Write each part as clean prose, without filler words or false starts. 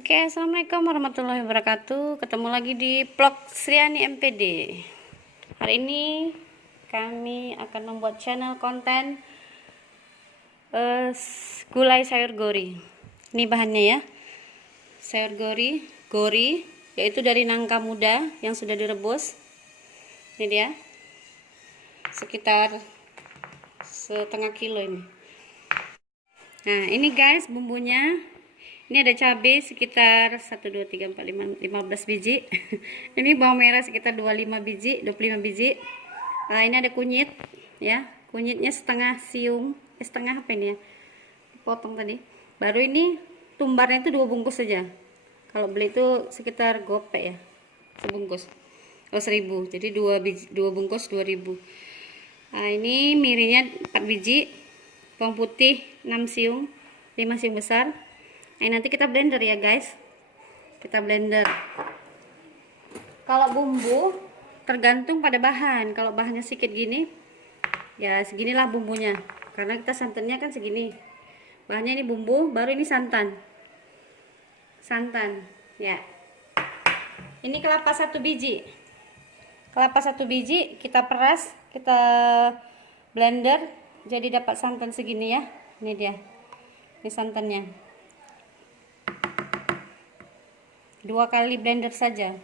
Oke, assalamualaikum warahmatullahi wabarakatuh. Ketemu lagi di vlog Sriani MPD. Hari ini kami akan membuat channel konten gulai sayur gori. Ini bahannya ya, sayur gori, yaitu dari nangka muda yang sudah direbus. Ini dia, sekitar setengah kilo ini. Nah, ini guys bumbunya. Ini ada cabai sekitar 1 2 3 4 5 15 biji. Ini bawang merah sekitar 25 biji. Nah, ini ada kunyit ya. Kunyitnya setengah siung, setengah apa ini ya? Potong tadi. Baru ini tumbarnya itu 2 bungkus saja. Kalau beli itu sekitar gopek ya. Sebungkus. Oh, 1000. Jadi 2 bungkus 2000. Nah, ini mirinya 4 biji. Bawang putih 6 siung, 5 siung besar. Nah, nanti kita blender ya guys, kita blender. Kalau bumbu tergantung pada bahan. Kalau bahannya sedikit gini ya seginilah bumbunya, karena kita santannya kan segini. Bahannya ini bumbu, baru ini santan ya. Ini kelapa 1 biji, kita peras, kita blender jadi dapat santan segini ya. Ini dia, ini santannya. 2 kali blender saja.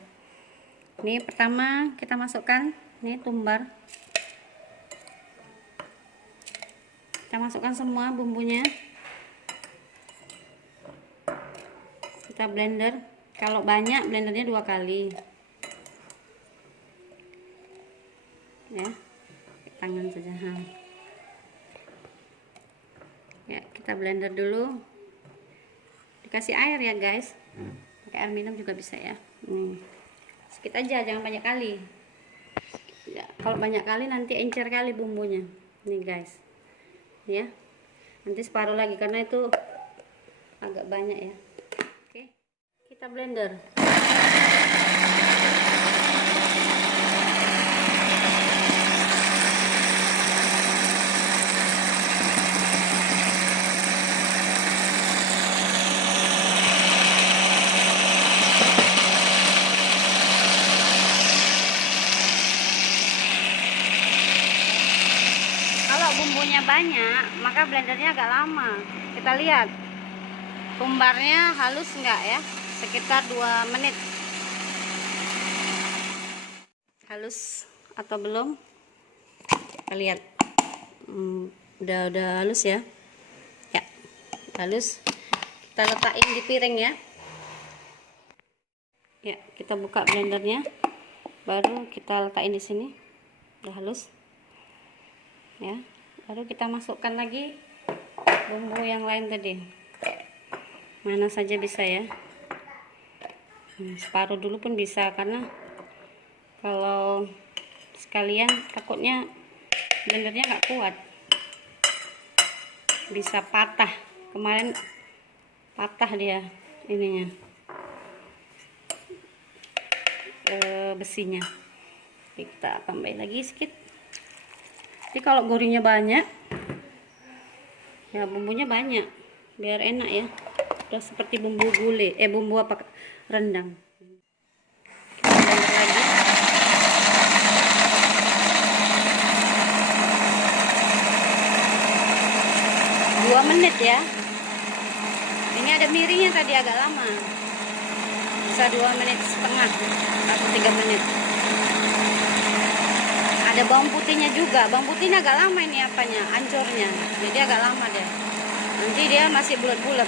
Ini pertama kita masukkan ini tumbar, kita masukkan semua bumbunya, kita blender. Kalau banyak blendernya 2 kali ya, tangan saja ya. Kita blender dulu, dikasih air ya guys, pakai air minum juga bisa ya. Sedikit aja, jangan banyak kali ya. Kalau banyak kali nanti encer kali bumbunya. Nih guys ya, nanti separuh lagi karena itu agak banyak ya. Oke, kita blender. Bumbunya banyak maka blendernya agak lama. Kita lihat tumbarnya halus enggak ya, sekitar 2 menit. Halus atau belum, kita lihat. Udah halus ya halus. Kita letakin di piring ya. Ya, kita buka blendernya, baru kita letakin di sini. Udah halus ya. Baru kita masukkan lagi bumbu yang lain tadi, mana saja bisa ya. Separuh dulu pun bisa, karena kalau sekalian takutnya blendernya nggak kuat, bisa patah. Kemarin patah dia ininya, besinya. Kita tambahin lagi sedikit. Jadi kalau gorinya banyak ya, bumbunya banyak biar enak ya. Udah seperti bumbu gulai, bumbu apa, rendang. Kita blender lagi. Dua menit ya. Ini ada miringnya tadi agak lama, bisa 2 menit setengah atau 3 menit. Ada bawang putihnya juga. Bawang putihnya agak lama ini apanya, ancurnya. Jadi agak lama deh. Nanti dia masih bulat-bulat.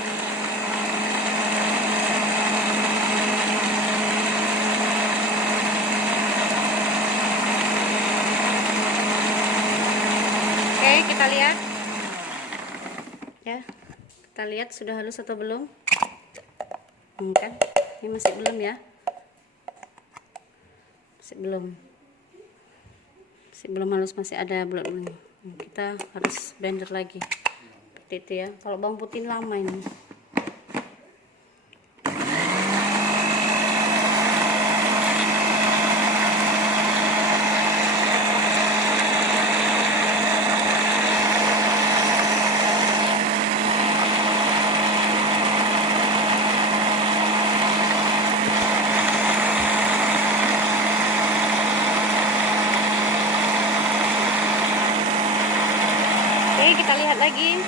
Oke, kita lihat. Ya. Kita lihat sudah halus atau belum. Kan? Ini masih belum ya. Masih belum halus, masih ada bulat-bulat. Kita harus blender lagi seperti itu ya. Kalau bawang putih lama ini. lagi.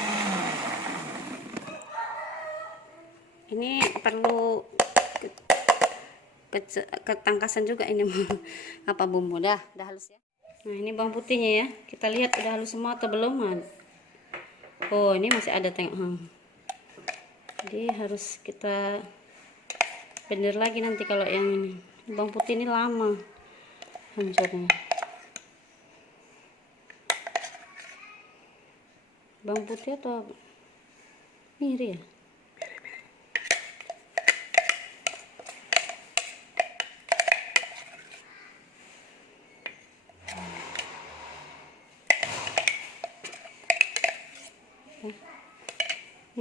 Ini perlu ketangkasan juga ini apa bumbu. Udah halus ya. Nah, ini bawang putihnya ya. Kita lihat udah halus semua atau belum. Oh, ini masih ada tengok. Jadi harus kita blender lagi nanti kalau yang ini. Bawang putih ini lama hancurnya. Bawang putih atau miri ya?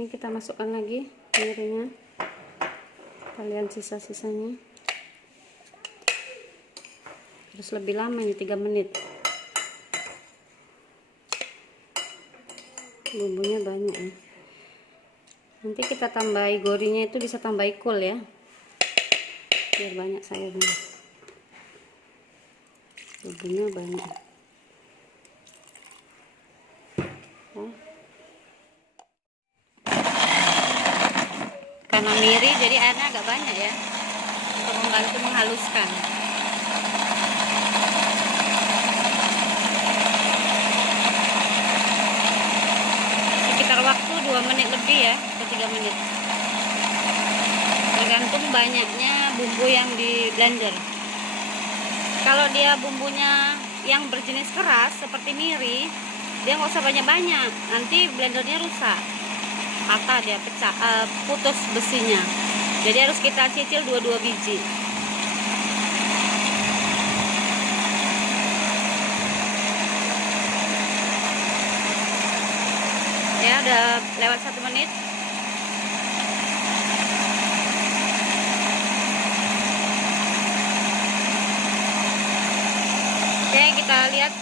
Ini kita masukkan lagi mirinya, kalian sisa-sisanya. Terus lebih lama ini 3 menit. Bumbunya banyak ya. Nanti kita tambahi gorinya, itu bisa tambahi kol ya, biar banyak sayurnya. Bumbunya banyak ya. Karena miri jadi airnya agak banyak ya, untuk membantu menghaluskan. Sekitar waktu 2 menit lebih ya, atau 3 menit, tergantung banyaknya bumbu yang di blender. Kalau dia bumbunya yang berjenis keras seperti miri, dia nggak usah banyak-banyak, nanti blendernya rusak, patah dia, pecah, putus besinya. Jadi harus kita cicil 2 biji. Ya, udah lewat 1 menit. Oke, kita lihat.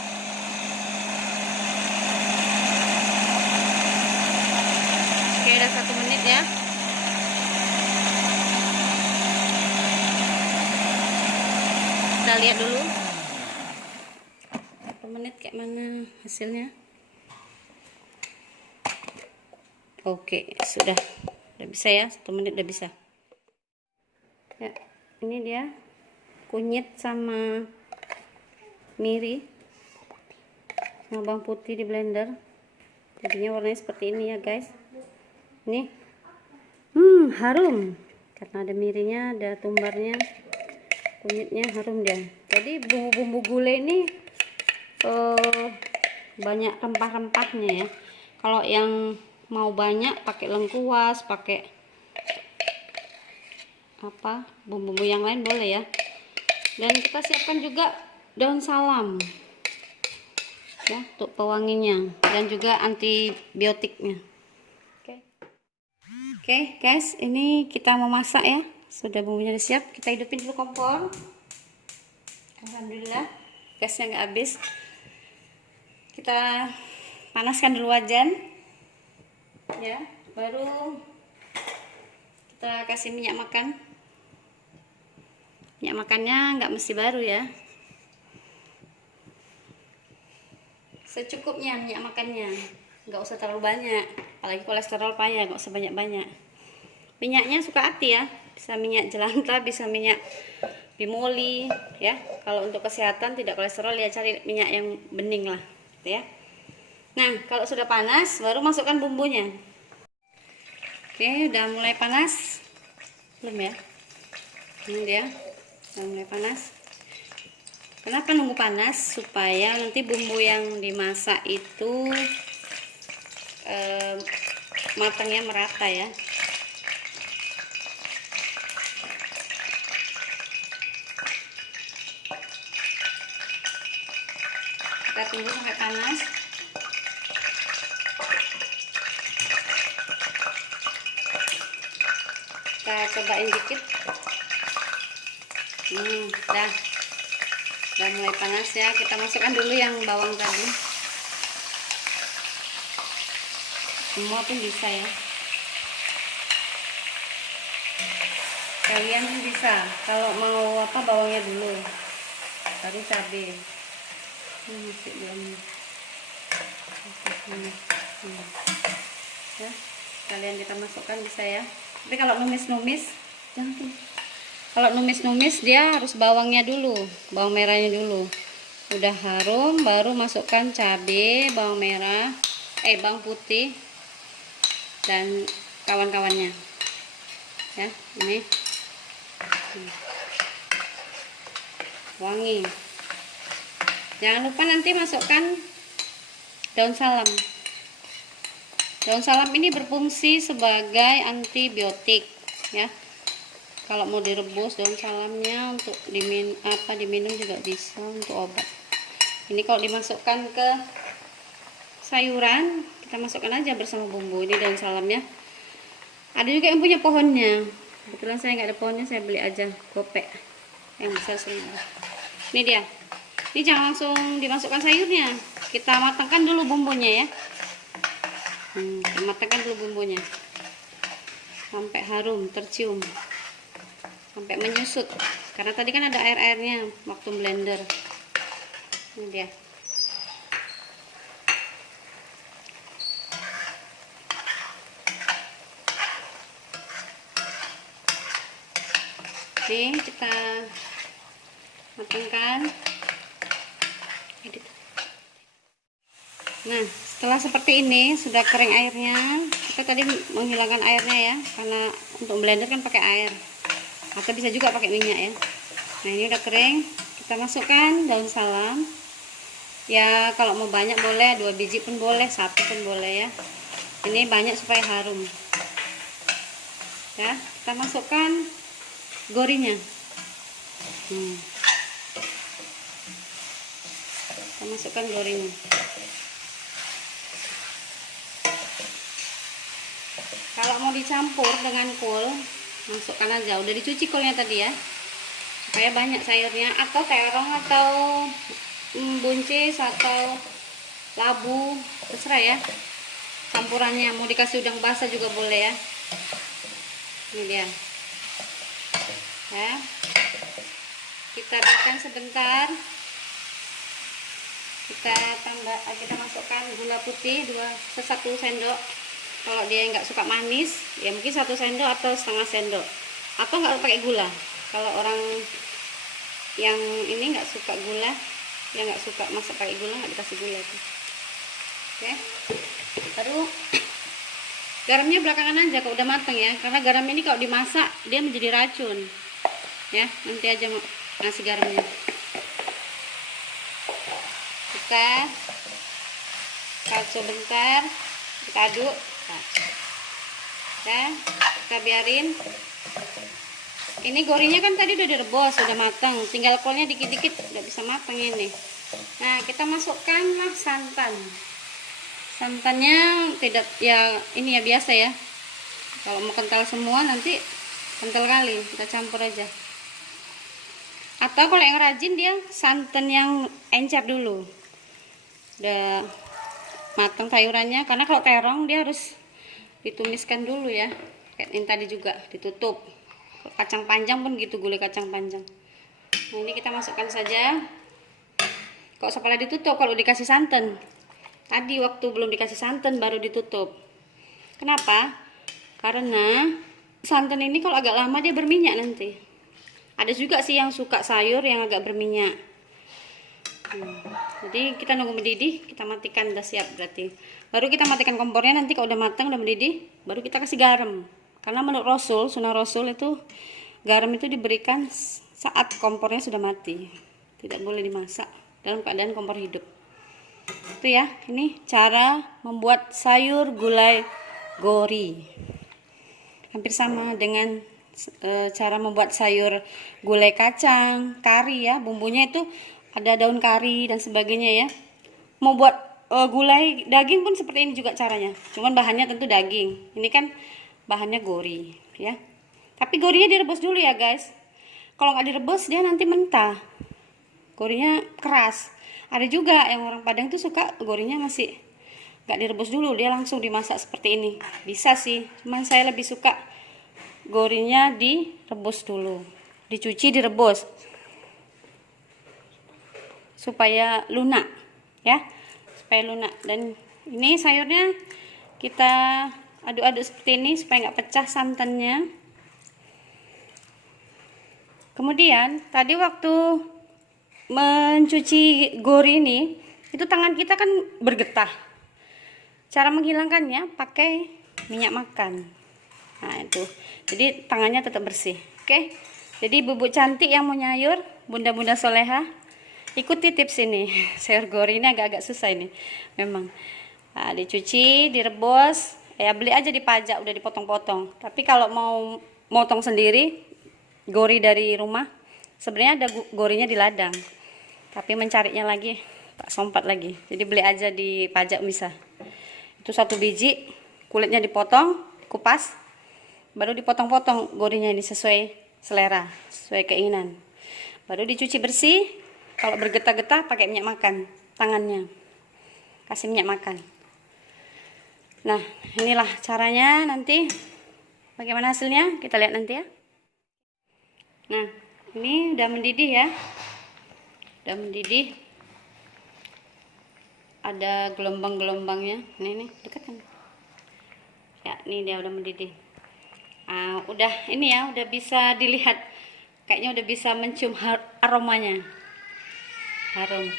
Oke, udah 1 menit ya. Kita lihat dulu 1 menit kayak mana hasilnya. Oke, sudah bisa ya, 1 menit udah bisa ya. Ini dia kunyit sama miri sama bawang putih di blender, jadinya warnanya seperti ini ya guys. Nih, harum karena ada mirinya, ada tumbarnya, kunyitnya harum dia. Jadi bumbu-bumbu gulai ini banyak rempah-rempahnya ya. Kalau yang mau banyak pakai lengkuas, pakai apa bumbu-bumbu yang lain boleh ya. Dan kita siapkan juga daun salam ya, untuk pewanginya dan juga antibiotiknya. Oke guys, ini kita mau masak ya. Sudah bumbunya udah siap, kita hidupin dulu kompor. Alhamdulillah gasnya nggak habis. Kita panaskan dulu wajan ya, baru kita kasih minyak makan. Minyak makannya nggak mesti baru ya, secukupnya minyak makannya, nggak usah terlalu banyak, apalagi kolesterol payah, nggak usah banyak-banyak. Minyaknya suka hati ya, bisa minyak jelantah, bisa minyak bimoli ya. Kalau untuk kesehatan tidak kolesterol ya cari minyak yang bening lah gitu ya. Nah, kalau sudah panas baru masukkan bumbunya. Oke, udah mulai panas belum ya? Ini dia udah mulai panas. Kenapa nunggu panas? Supaya nanti bumbu yang dimasak itu matangnya merata ya. Kita tunggu sampai panas. Kita cobain dikit. Udah mulai panas ya. Kita masukkan dulu yang bawang tadi. Semua pun bisa ya. Kalian bisa kalau mau apa bawangnya dulu, baru cabai. Ini masih belum. ya. Kalian kita masukkan bisa ya. Tapi kalau numis-numis jangan tuh. Kalau numis-numis dia harus bawangnya dulu, bawang merahnya dulu. Udah harum baru masukkan cabai, bawang merah, bawang putih dan kawan-kawannya. Ya, ini. Wangi. Jangan lupa nanti masukkan daun salam. Daun salam ini berfungsi sebagai antibiotik ya. Kalau mau direbus daun salamnya untuk diminum juga bisa untuk obat. Ini kalau dimasukkan ke sayuran, kita masukkan aja bersama bumbu. Ini daun salamnya. Ada juga yang punya pohonnya. Kebetulan saya nggak ada pohonnya, saya beli aja gopek yang besar semua. Ini dia. Ini jangan langsung dimasukkan sayurnya. Kita matangkan dulu bumbunya ya. Kita matangkan dulu bumbunya sampai harum, tercium, sampai menyusut. Karena tadi kan ada air-airnya waktu blender. Ini dia. Nih kita matangkan. Nah, setelah seperti ini sudah kering airnya. Kita tadi menghilangkan airnya ya, karena untuk blender kan pakai air. Atau bisa juga pakai minyak ya. Nah, ini udah kering. Kita masukkan daun salam. Ya, kalau mau banyak boleh, 2 biji pun boleh, 1 pun boleh ya. Ini banyak supaya harum. Ya, kita masukkan gorinya. Kita masukkan gorinya. Kalau mau dicampur dengan kol, masukkan aja. Udah dicuci kolnya tadi ya, supaya banyak sayurnya. Atau terong, atau buncis, atau labu, terserah ya. Campurannya mau dikasih udang basah juga boleh ya. Ini dia. Ya. Kita biarkan sebentar. Kita masukkan gula putih 1 sendok. Kalau dia nggak suka manis ya mungkin 1 sendok atau setengah sendok, atau nggak pakai gula. Kalau orang yang ini nggak suka gula, yang nggak suka masak pakai gula, nggak dikasih gula itu. Oke, baru garamnya belakangan aja kalau udah matang ya, karena garam ini kalau dimasak dia menjadi racun ya. Nanti aja ngasih garamnya. Kita kacau bentar, kita aduk. Ya, kita biarin. Ini gorinya kan tadi udah direbus, udah matang, tinggal kolnya dikit-dikit udah bisa matang ini. Nah, kita masukkanlah santan. Santannya tidak ya, ini ya biasa ya. Kalau mau kental semua nanti kental kali, kita campur aja. Atau kalau yang rajin dia santan yang encer dulu. Udah matang sayurannya, karena kalau terong dia harus ditumiskan dulu ya, kayak yang tadi juga ditutup. Kacang panjang pun gitu, gulai kacang panjang. Nah, ini kita masukkan saja. Kok setelah ditutup kalau dikasih santan? Tadi waktu belum dikasih santan baru ditutup. Kenapa? Karena santan ini kalau agak lama dia berminyak nanti. Ada juga sih yang suka sayur yang agak berminyak. Jadi kita nunggu mendidih, kita matikan, udah siap berarti. Baru kita matikan kompornya. Nanti kalau udah matang, udah mendidih, baru kita kasih garam. Karena menurut Rasul, sunnah Rasul itu garam itu diberikan saat kompornya sudah mati. Tidak boleh dimasak dalam keadaan kompor hidup. Itu ya, ini cara membuat sayur gulai gori. Hampir sama dengan cara membuat sayur gulai kacang, kari ya. Bumbunya itu ada daun kari dan sebagainya ya. Mau buat gulai daging pun seperti ini juga caranya. Cuman bahannya tentu daging. Ini kan bahannya gori ya. Tapi gorinya direbus dulu ya guys. Kalau nggak direbus dia nanti mentah. Gorinya keras. Ada juga yang orang Padang tuh suka gorinya masih nggak direbus dulu, dia langsung dimasak seperti ini. Bisa sih, cuman saya lebih suka gorinya direbus dulu. Dicuci, direbus supaya lunak ya, supaya lunak. Dan ini sayurnya kita aduk-aduk seperti ini supaya nggak pecah santannya. Kemudian tadi waktu mencuci gori ini, itu tangan kita kan bergetah. Cara menghilangkannya pakai minyak makan. Nah itu, jadi tangannya tetap bersih. Oke, jadi bubuk cantik yang mau nyayur, bunda-bunda soleha, ikuti tips ini. Sayur gori ini agak-agak susah ini memang. Nah, dicuci, direbus, ya beli aja di pajak udah dipotong-potong. Tapi kalau mau motong sendiri gori dari rumah, sebenarnya ada gorinya di ladang, tapi mencarinya lagi tak sempat lagi, jadi beli aja di pajak bisa. Itu 1 biji, kulitnya dipotong, kupas, baru dipotong-potong gorinya ini sesuai selera, sesuai keinginan. Baru dicuci bersih. Kalau bergetah-getah pakai minyak makan tangannya, kasih minyak makan. Nah inilah caranya. Nanti bagaimana hasilnya kita lihat nanti ya. Nah ini udah mendidih ya, udah mendidih, ada gelombang-gelombangnya. Nih dekat kan ya, ini dia udah mendidih. Udah ini ya, udah bisa dilihat, kayaknya udah bisa mencium aromanya, harum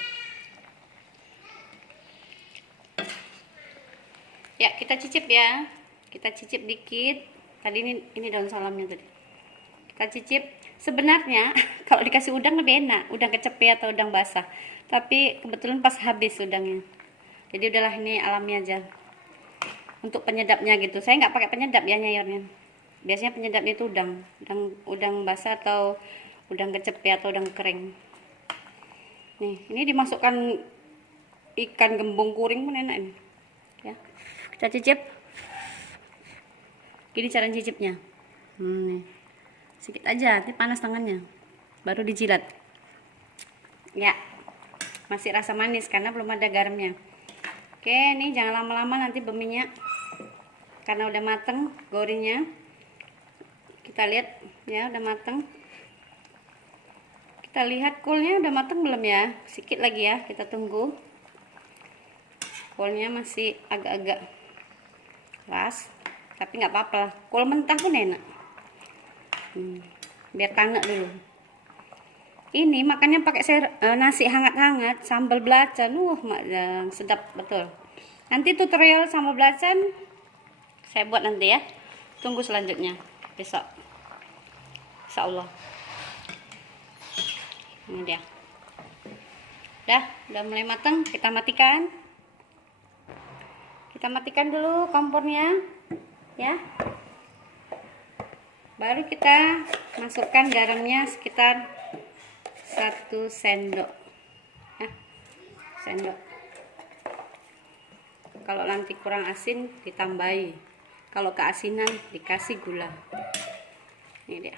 ya. Kita cicip ya, kita cicip dikit. Tadi ini daun salamnya tadi kita cicip. Sebenarnya kalau dikasih udang lebih enak, udang kecepet atau udang basah, tapi kebetulan pas habis udangnya, jadi udahlah ini alami aja. Untuk penyedapnya gitu, saya nggak pakai penyedap ya nyayurnya. Biasanya penyedapnya itu udang basah atau udang kecepet atau udang kering. Nih ini dimasukkan ikan gembung kuring pun enak ini ya. Kita cicip gini cara cicipnya. Nih sedikit aja, ini panas tangannya, baru dijilat ya. Masih rasa manis karena belum ada garamnya. Oke, ini jangan lama-lama nanti berminyak karena udah mateng gorinya. Kita lihat ya, udah mateng. Kita lihat kulnya udah mateng belum ya, sedikit lagi ya, kita tunggu. Kulnya masih agak-agak keras, tapi nggak apa-apa lah, kul mentah pun enak. Biar tanek dulu. Ini makannya pakai nasi hangat-hangat, sambal belacan, sedap betul. Nanti tutorial sambal belacan saya buat nanti ya. Tunggu selanjutnya besok, insya Allah. Ini dia, udah mulai matang. Kita matikan dulu kompornya ya. Baru kita masukkan garamnya sekitar 1 sendok ya, sendok. Kalau nanti kurang asin ditambahi, kalau keasinan dikasih gula. Ini dia.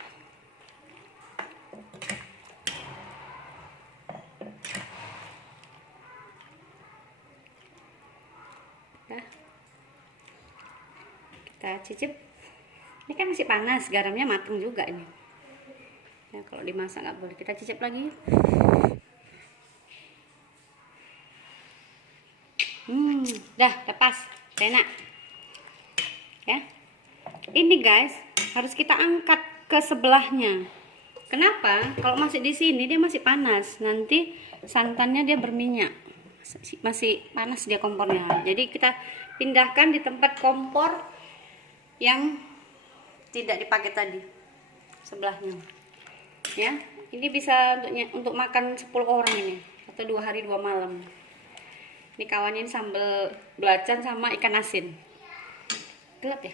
Ya. Kita cicip. Ini kan masih panas, garamnya matang juga ini ya, kalau dimasak nggak boleh. Kita cicip lagi. Udah pas, enak ya. Ini guys harus kita angkat ke sebelahnya. Kenapa? Kalau masih di sini dia masih panas, nanti santannya dia berminyak, masih panas dia kompornya. Jadi kita pindahkan di tempat kompor yang tidak dipakai tadi, sebelahnya ya. Ini bisa untuk makan 10 orang ini, atau 2 hari 2 malam. Ini kawannya ini sambal belacan sama ikan asin. Gelap ya.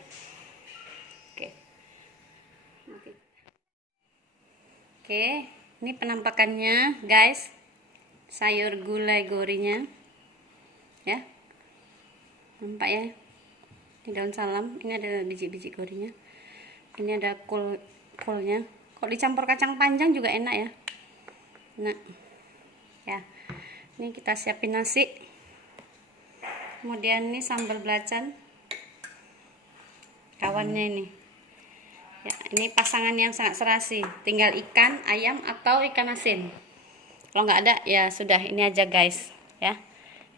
Oke, ini penampakannya guys, sayur gulai gorinya ya, nampak ya. Ini daun salam, ini ada biji-biji gorinya, ini ada kulnya. Kalau dicampur kacang panjang juga enak ya. Nah ya, ini kita siapin nasi, kemudian ini sambal belacan kawannya ini ya. Ini pasangan yang sangat serasi, tinggal ikan, ayam atau ikan asin. Kalau nggak ada ya sudah, ini aja guys ya,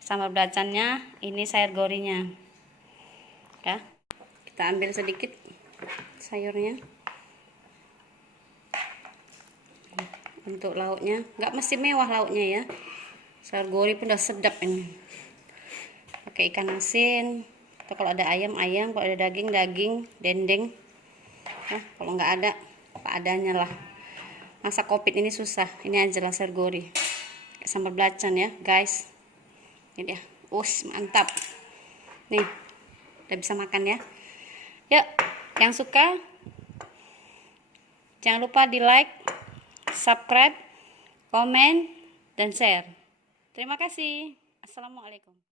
sambal belacannya, ini sayur gorinya ya. Kita ambil sedikit sayurnya. Untuk lauknya, nggak mesti mewah lauknya ya. Sayur gori pun udah sedap ini. Pakai ikan asin, atau kalau ada ayam, kalau ada daging, dendeng. Nah, kalau nggak ada, apa adanya lah. Masak kopit ini susah. Ini aja lah sayur gori. Sambal belacan ya, guys. Ini dia. Mantap. Nih, udah bisa makan ya. Yuk, yang suka jangan lupa di like, subscribe, komen, dan share. Terima kasih. Assalamualaikum.